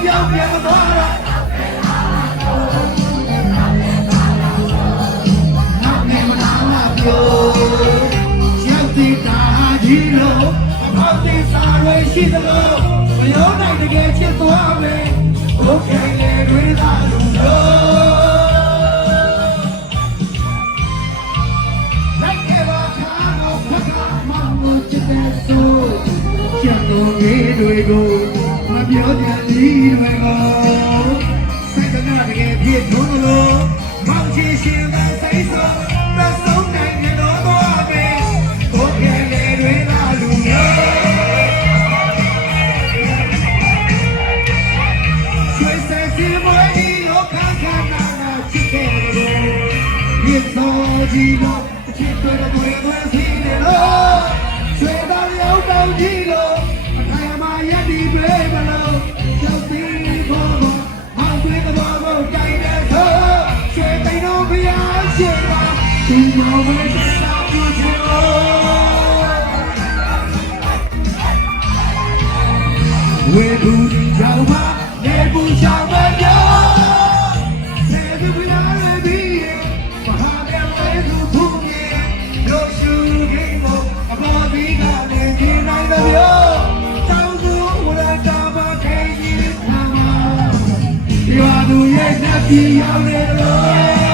ပြောင်းပြန်သွားတာနောက်နေမနာမပြောရောက်တည်တာကြီးလို့အဖောက်တည်စာတွေရှိသလိုမရောနိုင်တကယ်ချစ်သွားမယ်ဘုခဲလေတွေသာလူလို့လိုက်ခဲ့ပါခါတော့ဖက်ကမှမချစ်တဲ့ဆိုချစ်တော်လေးတွေကိုမ ပြောကြသည်တွေကိုစိတ်ကနာတကယ်ဖြစ်ထုံးလို့မောင်ချီရှင်မဆိုင်ဆိုသက်ဆုံးနိုင်ကြတော့တော့မယ်ဘုခဲလေတွေသာလူလို့ရွှေစက်စီမွေးဒီလောကခန္ဓာနာချစ်ခဲ့တယ်မြေတော်ကြီးတော့ချစ်တွေတွေတွေစီနေလို့ တာသူတော်ပဲတောင်းချင်လို့ဝေဘူးရောက်ပါနေဘူးရှောင်းမပြောစေသူပြရပြီးမဟာမြတ်ဝေသူဖူးမြေလို့ရှုခိမို့အပေါ်ဒီကနေဒီနိုင်တဲ့ပြောတောင်းသူဝရတာမခေကြီးနာမဒီဟာသူရဲ့နှက်ပြီးရောက်နေလို့